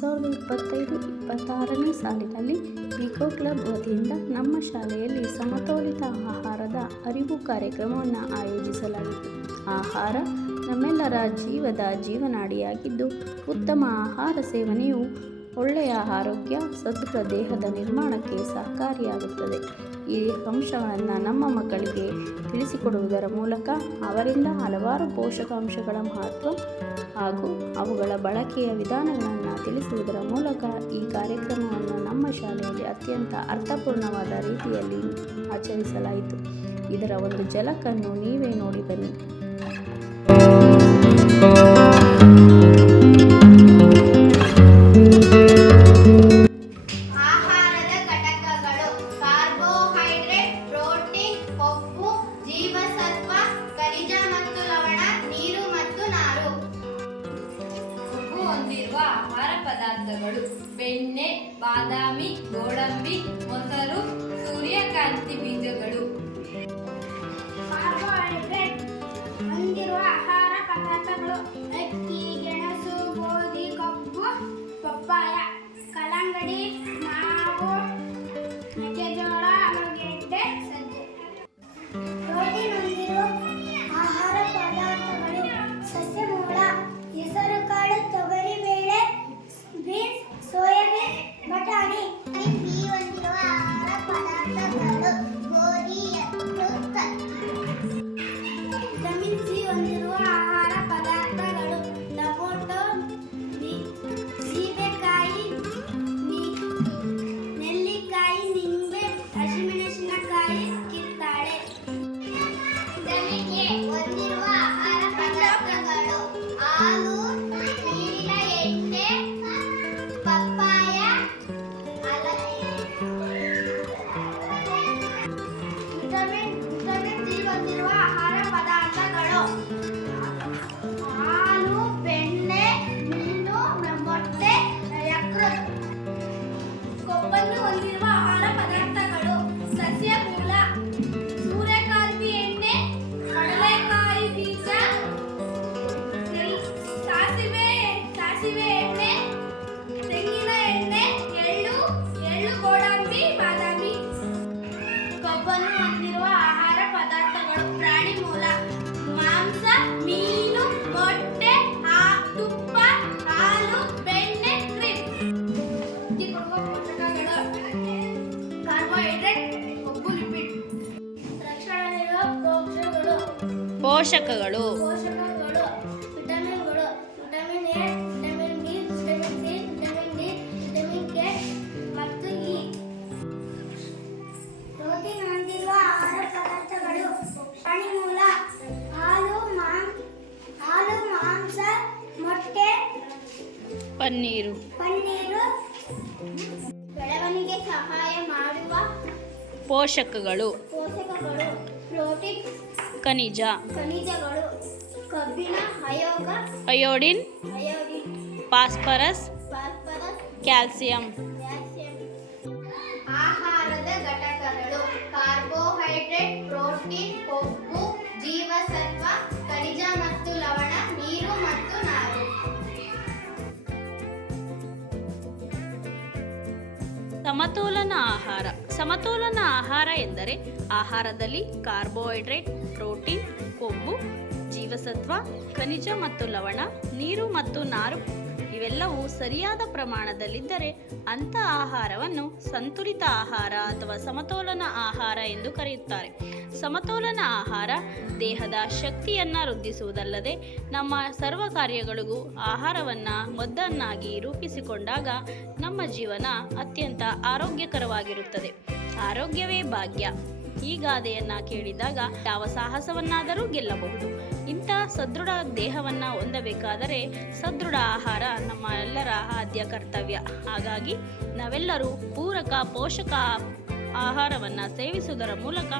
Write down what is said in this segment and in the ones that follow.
2025-26ನೇ ಸಾಲಿನಲ್ಲಿ eco club ವತಿಯಿಂದ ನಮ್ಮ ಶಾಲೆಯಲ್ಲಿ ಸಮತೋಲಿತ ಆಹಾರದ ಅರಿವು ಕಾರ್ಯಕ್ರಮವನ್ನು ಆಯೋಜಿಸಲಾಗಿತ್ತು. ಆಹಾರ ನಮ್ಮೆಲ್ಲರ ಜೀವದ ಜೀವನಾಡಿಯಾಗಿದ್ದು, ಉತ್ತಮ ಆಹಾರ ಸೇವನೆಯು ಒಳ್ಳೆಯ ಆರೋಗ್ಯ, ಸದೃಢ ದೇಹದ ನಿರ್ಮಾಣಕ್ಕೆ ಸಹಕಾರಿಯಾಗುತ್ತದೆ. ಈ ಅಂಶಗಳನ್ನು ನಮ್ಮ ಮಕ್ಕಳಿಗೆ ತಿಳಿಸಿಕೊಡುವುದರ ಮೂಲಕ ಅವರಿಂದ ಹಲವಾರು ಪೋಷಕಾಂಶಗಳ ಮಹತ್ವ ಹಾಗೂ ಅವುಗಳ ಬಳಕೆಯ ವಿಧಾನಗಳನ್ನು ತಿಳಿಸುವುದರ ಮೂಲಕ ಈ ಕಾರ್ಯಕ್ರಮವನ್ನು ನಮ್ಮ ಶಾಲೆಯಲ್ಲಿ ಅತ್ಯಂತ ಅರ್ಥಪೂರ್ಣವಾದ ರೀತಿಯಲ್ಲಿ ಆಚರಿಸಲಾಯಿತು. ಇದರ ಒಂದು ಝಲಕನ್ನು ನೀವೇ ನೋಡಿ ಬನ್ನಿ. ಆಹಾರದ ಘಟಕಗಳು: ಕಾರ್ಬೋಹೈಡ್ರೇಟ್, ಪ್ರೋಟೀನ್, ಕೊಬ್ಬು, ಜೀವಸತ್ವ, ಖನಿಜ ಮತ್ತು ಲವಣ, ನೀರು ಮತ್ತು ನಾರು. ಕೊಬ್ಬು ಹೊಂದಿರುವ ಆಹಾರ ಪದಾರ್ಥಗಳು: ಬೆಣ್ಣೆ, ಬಾದಾಮಿ, ಗೋಡಂಬಿ, ಮೊಸರು, ಸೂರ್ಯಕಾಂತಿ ಬೀಜಗಳು. ಕಾರ್ಬೋಹೈಡ್ರೇಟ್ ಹೊಂದಿರುವ ಆಹಾರ ಪದಾರ್ಥಗಳು: ಅಕ್ಕಿ, ಗೆಣಸು, ಗೋಧಿ, ಕಬ್ಬು, ಪಪ್ಪಾಯ, ಕಲ್ಲಂಗಡಿ, ಮಾವು, ಮೆಕ್ಕೆಜೋಳ, ಆಲೂಗೆಡ್ಡೆ, ಸಜ್ಜೆ. ಪ್ರೋಟೀನ್ ಹೊಂದಿರುವ ಆಹಾರ ಪದಾರ್ಥಗಳು: ಸಸ್ಯಮೂಲ, ಹೆಸರುಕಾಳು, ತೊಗರಿಬೇಳೆ, ಬೀನ್ಸ್, ಸೋಯಾಬೀನ್, ಬಟಾಣಿ. ಬಿ ಹೊಂದಿರುವ ಆಹಾರ ಪದಾರ್ಥಗಳು: ಗೋಧಿ, ವಿಟಮಿನ್ ಸಿ ಹೊಂದಿರುವ ಆಹಾರ ಪದಾರ್ಥಗಳು: ಟೊಮೊಟೊ, ಸೀಬೆಕಾಯಿ, ನೆಲ್ಲಿಕಾಯಿ, ನಿಂಬೆ, ಹಸಿಮೆಣಸಿನಕಾಯಿ, ಕಿತ್ತಳೆ. ವಿಟಮಿನ್ ಎ ಹೊಂದಿರುವ ಆಹಾರ ಪದಾರ್ಥಗಳು: ಹಾಲು, ನೀರಿನ ಎಣ್ಣೆ, ಪಪ್ಪಾಯ, ವಿಟಮಿನ್ ಸಿ ಹೊಂದಿರುವ ಆಹಾರ ಪದಾರ್ಥಗಳು: ಹಾಲು, ಬೆಣ್ಣೆ, ಮೀನು, ಮೊಟ್ಟೆ, ಯಕೃತ್. ಕೊಬ್ಬನ್ನು ಹೊಂದಿರುವ ಆಹಾರ ಪದಾರ್ಥಗಳು: ಸಸ್ಯಮೂಲ, ಸೂರ್ಯಕಾಂತಿ ಎಣ್ಣೆ, ಕಡಲೆಕಾಯಿ ಬೀಜ, ಸಾಸಿವೆ ಎಣ್ಣೆ, ತೆಂಗಿನ ಎಣ್ಣೆ, ಎಳ್ಳು, ಗೋಡಂಬಿ, ಬಾದಾಮಿ. ಕೊಬ್ಬನ್ನು ಹೊಂದಿರುವ ಆಹಾರ ಪದಾರ್ಥಗಳು: ಪ್ರಾಣಿ ಮೂಲ, ಮಾಂಸ, ಮೀನು, ಮೊಟ್ಟೆ, ತುಪ್ಪ, ಹಾಲು, ಬೆಣ್ಣೆ, ಕ್ರೀಮ್. ಕೊಡುವ ಪೋಷಕಗಳು: ಕಾರ್ಬೋಹೈಡ್ರೇಟ್, ಕೊಬ್ಬು, ಲಿಪಿಡ್. ರಕ್ಷಣೆ ನೀಡುವ ಪೋಷಕಗಳು: ವಿಟಮಿನ್ಗಳು: vitamin A, vitamin B, vitamin C, vitamin D, vitamin K ಮತ್ತು ಇ. ಪ್ರೋಟೀನ್ ಹೊಂದಿರುವ ಆಹಾರ ಪದಾರ್ಥಗಳು: ಪ್ರಾಣಿ ಮೂಲ, ಹಾಲು, ಮಾಂಸ, ಮೊಟ್ಟೆ, ಪನ್ನೀರು. ಬೆಳವಣಿಗೆ ಸಹಾಯ ಮಾಡುವ ಪೋಷಕಗಳು: ಪ್ರೋಟೀನ್, ಖನಿಜಗಳು, ಕಬ್ಬಿಣ, ಅಯೋಡಿನ್, ಫಾಸ್ಫರಸ್, ಕ್ಯಾಲ್ಸಿಯಂ. ಆಹಾರದ ಘಟಕಗಳು: ಕಾರ್ಬೋಹೈಡ್ರೇಟ್, ಪ್ರೋಟೀನ್, ಕೊಬ್ಬು, ಜೀವಸತ್ವ, ಖನಿಜ ಮತ್ತು ಲವಣ, ನೀರು ಮತ್ತು ನಾರು. ಸಮತೋಲನ ಆಹಾರ ಎಂದರೆ ಆಹಾರದಲ್ಲಿ ಕಾರ್ಬೋಹೈಡ್ರೇಟ್, ಪ್ರೋಟೀನ್, ಕೊಬ್ಬು, ಜೀವಸತ್ವ, ಖನಿಜ ಮತ್ತು ಲವಣ, ನೀರು ಮತ್ತು ನಾರು ಇವೆಲ್ಲವೂ ಸರಿಯಾದ ಪ್ರಮಾಣದಲ್ಲಿದ್ದರೆ ಅಂಥ ಆಹಾರವನ್ನು ಸಂತುಲಿತ ಆಹಾರ ಅಥವಾ ಸಮತೋಲನ ಆಹಾರ ಎಂದು ಕರೆಯುತ್ತಾರೆ. ಸಮತೋಲನ ಆಹಾರ ದೇಹದ ಶಕ್ತಿಯನ್ನು ವೃದ್ಧಿಸುವುದಲ್ಲದೆ ನಮ್ಮ ಸರ್ವ ಕಾರ್ಯಗಳಿಗೂ ಆಹಾರವನ್ನು ಮದ್ದನ್ನಾಗಿ ರೂಪಿಸಿಕೊಂಡಾಗ ನಮ್ಮ ಜೀವನ ಅತ್ಯಂತ ಆರೋಗ್ಯಕರವಾಗಿರುತ್ತದೆ. ಆರೋಗ್ಯವೇ ಭಾಗ್ಯ. ಈ ಗಾದೆಯನ್ನು ಕೇಳಿದಾಗ ಯಾವ ಸಾಹಸವನ್ನಾದರೂ ಗೆಲ್ಲಬಹುದು. ಇಂಥ ಸದೃಢ ದೇಹವನ್ನು ಹೊಂದಬೇಕಾದರೆ ಸದೃಢ ಆಹಾರ ನಮ್ಮ ಎಲ್ಲರ ಆದ್ಯ ಕರ್ತವ್ಯ. ಹಾಗಾಗಿ ನಾವೆಲ್ಲರೂ ಪೂರಕ ಪೋಷಕ ಆಹಾರವನ್ನು ಸೇವಿಸುವುದರ ಮೂಲಕ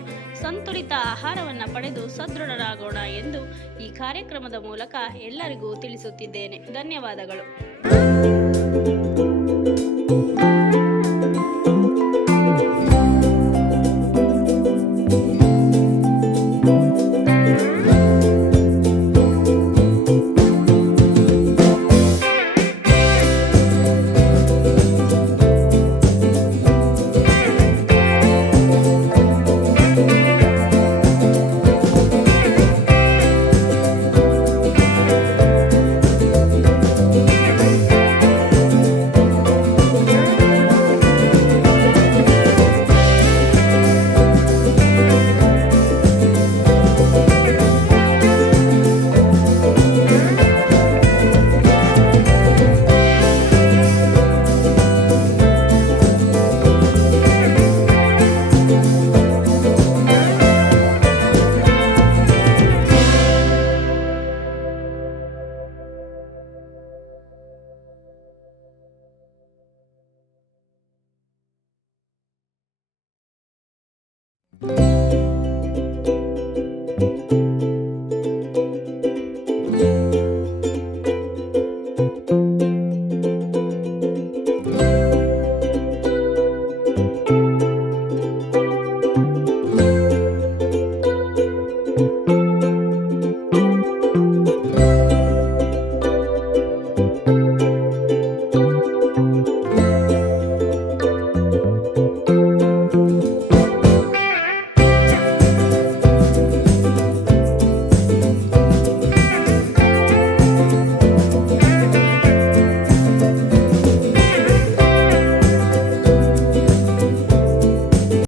ಸಂತುಲಿತ ಆಹಾರವನ್ನು ಪಡೆದು ಸದೃಢರಾಗೋಣ ಎಂದು ಈ ಕಾರ್ಯಕ್ರಮದ ಮೂಲಕ ಎಲ್ಲರಿಗೂ ತಿಳಿಸುತ್ತಿದ್ದೇನೆ. ಧನ್ಯವಾದಗಳು. Thank you.